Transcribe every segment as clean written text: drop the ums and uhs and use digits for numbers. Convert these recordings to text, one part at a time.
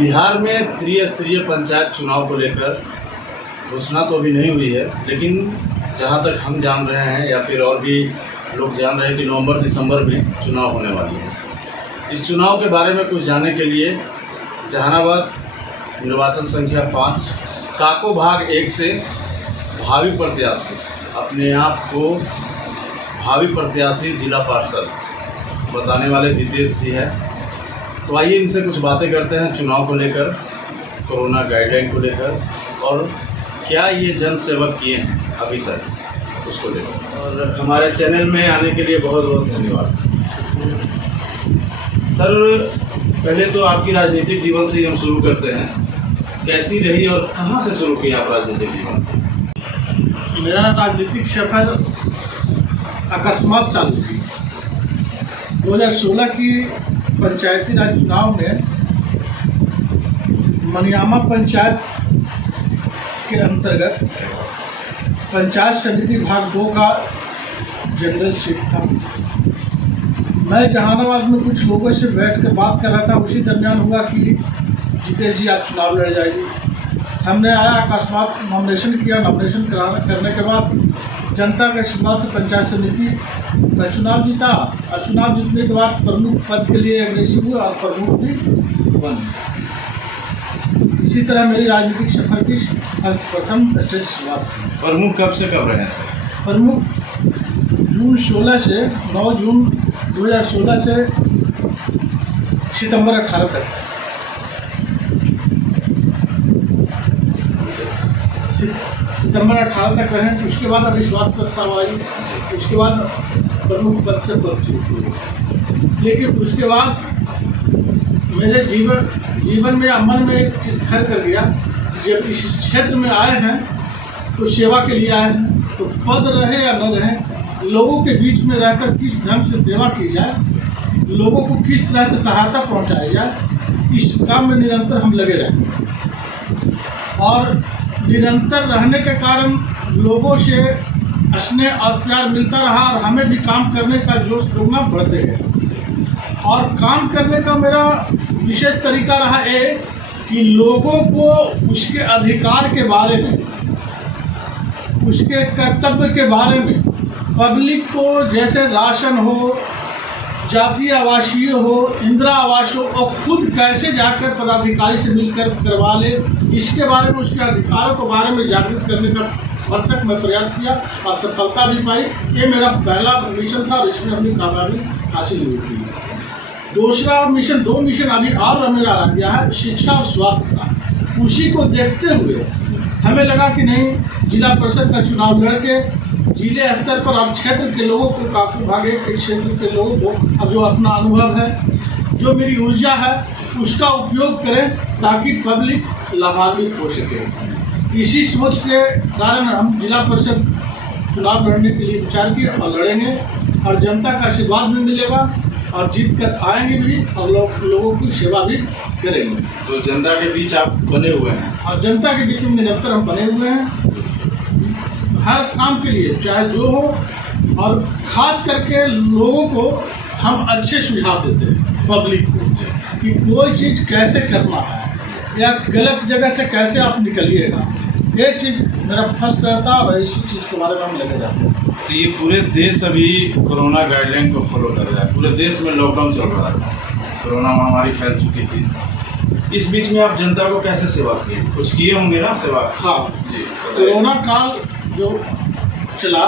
बिहार में त्रिस्तरीय पंचायत चुनाव को लेकर घोषणा तो अभी नहीं हुई है, लेकिन जहां तक हम जान रहे हैं या फिर और भी लोग जान रहे हैं कि नवंबर दिसंबर में चुनाव होने वाली है। इस चुनाव के बारे में कुछ जानने के लिए जहानाबाद निर्वाचन संख्या 5 काको भाग 1 से भावी प्रत्याशी अपने आप को भावी प्रत्याशी जिला पार्षद बताने वाले जितेश जी हैं। तो आइए इनसे कुछ बातें करते हैं चुनाव को लेकर, कोरोना गाइडलाइन को लेकर और क्या ये जन सेवक किए हैं अभी तक उसको लेकर। और हमारे चैनल में आने के लिए बहुत बहुत धन्यवाद। सर, पहले तो आपकी राजनीतिक जीवन से ही हम शुरू करते हैं। कैसी रही और कहाँ से शुरू किया आप राजनीतिक जीवन? मेरा राजनीतिक सफर अकस्मात चालू हुई 2016 की पंचायती राज चुनाव में। मनियामा पंचायत के अंतर्गत पंचायत समिति भाग 2 का जनरल सीट था। मैं जहानाबाद में कुछ लोगों से बैठ कर बात कर रहा था। उसी दरमियान हुआ कि जितेश जी आप चुनाव लड़ जाइए। हमने आया, अकस्मात नॉमिनेशन किया। नॉमिनेशन करने के बाद जनता के आशीर्वाद से पंचायत समिति का चुनाव जीता और चुनाव जीतने के बाद प्रमुख पद के लिए अग्रेसिव हुआ और प्रमुख भी बन। इसी तरह मेरी राजनीतिक सफर की प्रथम स्टेज शुरुआत हुई। प्रमुख कब से कब रहे हैं सर? प्रमुख जून 16 से 9 जून 2016 से सितंबर 18 तक। सितंबर 18 तक रहे। उसके बाद अविश्वास प्रस्ताव आई। उसके बाद प्रमुख पद से बर्खास्त हुए। लेकिन उसके बाद मेरे जीवन में या मन में एक चीज़ घर कर गया। जब इस क्षेत्र में आए हैं तो सेवा के लिए आए हैं, तो पद रहे या न रहे, लोगों के बीच में रहकर किस ढंग से सेवा की जाए, लोगों को किस तरह से सहायता पहुंचाई जाए, इस काम में निरंतर हम लगे रहे। और निरंतर रहने के कारण लोगों से स्नेह और प्यार मिलता रहा और हमें भी काम करने का जोश दोगुना बढ़ते गए। और काम करने का मेरा विशेष तरीका रहा है कि लोगों को उसके अधिकार के बारे में, उसके कर्तव्य के बारे में, पब्लिक को जैसे राशन हो, जातीय आवासीय हो, इंदिरा आवास हो, और खुद कैसे जाकर पदाधिकारी से मिलकर करवा ले, इसके बारे में, उसके अधिकारों के बारे में जागृत करने का भरसक मैं प्रयास किया और सफलता भी पाई। ये मेरा पहला मिशन था और इसमें अपनी कामयाबी हासिल हुई थी। दूसरा मिशन, 2 मिशन अभी और मेरा रह गया है, शिक्षा और स्वास्थ्य का। उसी को देखते हुए हमें लगा कि नहीं, जिला परिषद का चुनाव लड़के जिले स्तर पर और क्षेत्र के लोगों को, काको भाग 1 के क्षेत्र के लोगों को अब जो अपना अनुभव है, जो मेरी ऊर्जा है, उसका उपयोग करें ताकि पब्लिक लाभान्वित हो सके। इसी सोच के कारण हम जिला परिषद चुनाव लड़ने के लिए विचार किए और लड़ेंगे और जनता का आशीर्वाद भी मिलेगा और जीत कर आएंगे भी और लोगों की सेवा भी करेंगे। तो जनता के बीच आप बने हुए हैं और जनता के बीच में निरंतर हम बने हुए हैं हर काम के लिए, चाहे जो हो। और ख़ास करके लोगों को हम अच्छे सुझाव देते हैं, पब्लिक को, कि कोई चीज़ कैसे करना है या गलत जगह से कैसे आप निकलिएगा। ये चीज़ मेरा फर्स्ट रहता है और इसी चीज़ के बारे में हम लगे जाते हैं। तो ये पूरे देश अभी कोरोना गाइडलाइन को फॉलो कर रहा है। पूरे देश में लॉकडाउन चल रहा है, कोरोना महामारी फैल चुकी थी। इस बीच में आप जनता को कैसे सेवा किए? कुछ किए होंगे ना सेवा? हाँ जी। कोरोना काल जो चला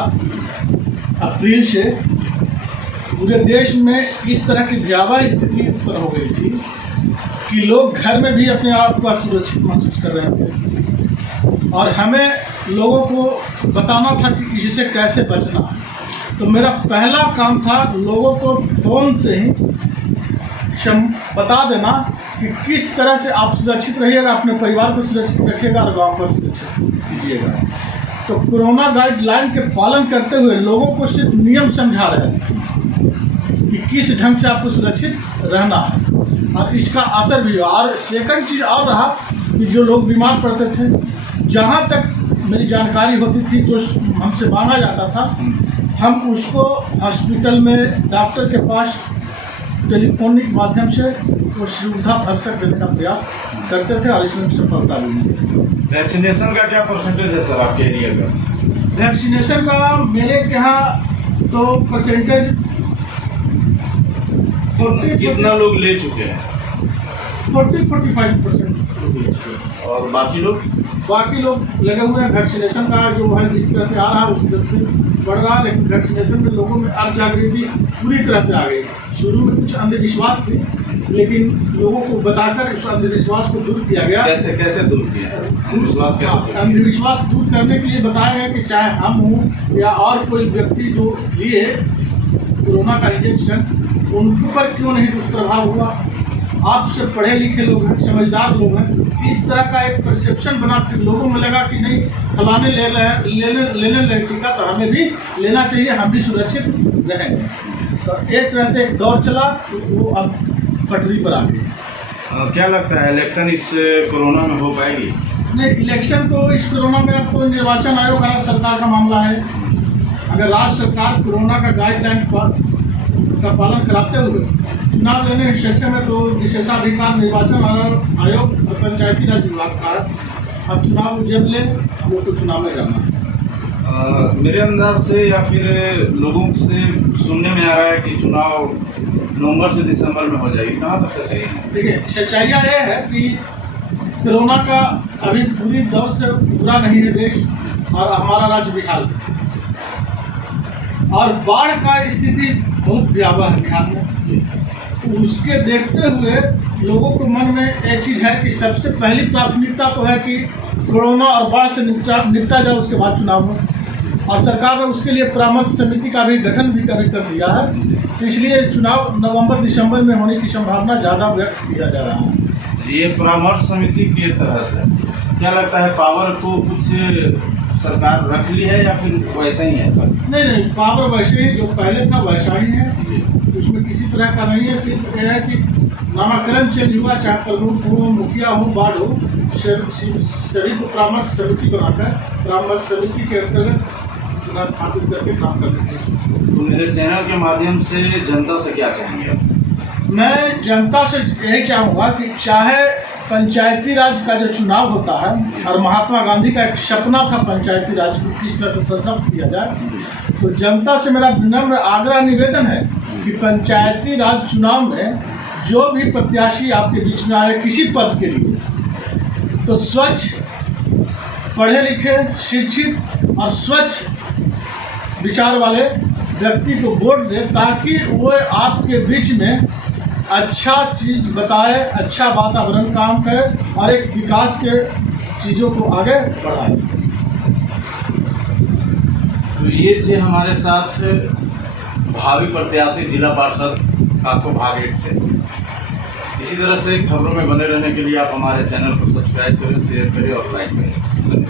अप्रैल से, पूरे देश में इस तरह की भयावह स्थिति उत्पन्न हो गई थी कि लोग घर में भी अपने आप को असुरक्षित महसूस कर रहे थे और हमें लोगों को बताना था कि इससे कैसे बचना है। तो मेरा पहला काम था लोगों को फ़ोन से ही बता देना कि किस तरह से आप सुरक्षित रहिएगा, अपने परिवार को सुरक्षित रखिएगा और गाँव को सुरक्षित कीजिएगा। तो कोरोना गाइडलाइन के पालन करते हुए लोगों को सिर्फ नियम समझा रहे थे कि किस ढंग से आपको सुरक्षित रहना है और इसका असर भी। और सेकंड चीज़ और रहा कि जो लोग बीमार पड़ते थे, जहाँ तक मेरी जानकारी होती थी, जो हमसे मांगा जाता था, हम उसको हॉस्पिटल में डॉक्टर के पास टेलीफोनिक माध्यम से वो सुविधा भरसक देने का प्रयास करते थे और इसमें सफलता भी मिली। वैक्सीनेशन का क्या परसेंटेज है सर आपके एरिया का? वैक्सीनेशन का मेरे यहाँ तो परसेंटेज कितना लोग ले चुके हैं 40-45% और बाकी लोग? बाकी लोग लगे हुए हैं। वैक्सीनेशन का जो है जिस तरह से आ रहा है उस तरह से बढ़ रहा है, लेकिन वैक्सीनेशन में लोगों में अब जागृति पूरी तरह से आ गई। शुरू में कुछ अंधविश्वास थे, लेकिन लोगों को बताकर उस अंधविश्वास को दूर किया गया। कैसे कैसे दूर किया सर? अंधविश्वास कैसे दूर किया? अंधविश्वास दूर करने के लिए बताया गया कि चाहे हम हों या और कोई व्यक्ति जो लिए कोरोना का इंजेक्शन, उन पर क्यों नहीं दुष्प्रभाव हुआ। आप से पढ़े लिखे लोग हैं, समझदार लोग हैं, इस तरह का एक परसेप्शन बना फिर लोगों में लगा कि नहीं फलाने लेने लगे टीका तो हमें भी लेना चाहिए, हम भी सुरक्षित रहेंगे। तो एक तरह से एक दौर चला, वो अब पटरी पर आ गई। क्या लगता है इलेक्शन इस कोरोना में हो पाएगी? नहीं, इलेक्शन तो इस कोरोना में अब तो निर्वाचन आयोग भारत सरकार का मामला है। अगर राज्य सरकार कोरोना का गाइडलाइन का पालन कराते हुए चुनाव लेने के क्षेत्र में तो विशेषाधिकार निर्वाचन आयोग और पंचायती राज विभाग का है। अब चुनाव जब ले वो तो चुनाव में जाना है। मेरे अंदाज से या फिर लोगों से सुनने में आ रहा है कि चुनाव नवंबर से दिसंबर में हो जाएगी। कहाँ तक सच्चाई है? देखिए, सच्चाइयाँ ये है कि कोरोना का अभी पूरी दौर से बुरा नहीं है देश और हमारा राज्य बिहार, और बाढ़ का स्थिति बहुत भयावह है बिहार में। तो उसके देखते हुए लोगों को मन में एक चीज़ है कि सबसे पहली प्राथमिकता तो है कि कोरोना और बाढ़ से निपटा जाए, उसके बाद चुनाव हो। और सरकार ने उसके लिए परामर्श समिति का भी गठन भी कभी कर दिया है। तो इसलिए चुनाव नवंबर दिसंबर में होने की संभावना ज़्यादा व्यक्त किया जा रहा है। ये परामर्श समिति के तहत है, क्या लगता है पावर को कुछ सरकार रख ली है या फिर वैसा ही है सर? नहीं, पावर वैसे ही जो पहले था वैसा ही है, उसमें किसी तरह का नहीं है। सिर्फ यह है कि नामाकरण चेंज हुआ, चाहे प्रमुख हो, मुखिया हो, वार्ड हो, सभी को परामर्श समिति बनाकर परामर्श समिति के अंतर्गत चुनाव स्थापित करके काम करने हैं। तो मेरे चैनल के माध्यम से जनता से क्या चाहेंगे आप? मैं जनता से यही चाहूँगा कि चाहे पंचायती राज का जो चुनाव होता है, और महात्मा गांधी का एक सपना था पंचायती राज को किस तरह से सशक्त किया जाए, तो जनता से मेरा विनम्र आग्रह निवेदन है कि पंचायती राज चुनाव में जो भी प्रत्याशी आपके बीच में आए किसी पद के लिए, तो स्वच्छ, पढ़े लिखे, शिक्षित और स्वच्छ विचार वाले व्यक्ति को वोट दे, ताकि वो आपके बीच में अच्छा चीज़ बताए, अच्छा वातावरण काम करे और एक विकास के चीज़ों को आगे बढ़ाए। तो ये थे हमारे साथ भावी प्रत्याशी जिला पार्षद काको भाग 1 से। इसी तरह से खबरों में बने रहने के लिए आप हमारे चैनल को सब्सक्राइब करें, शेयर करें और लाइक करें। धन्यवाद।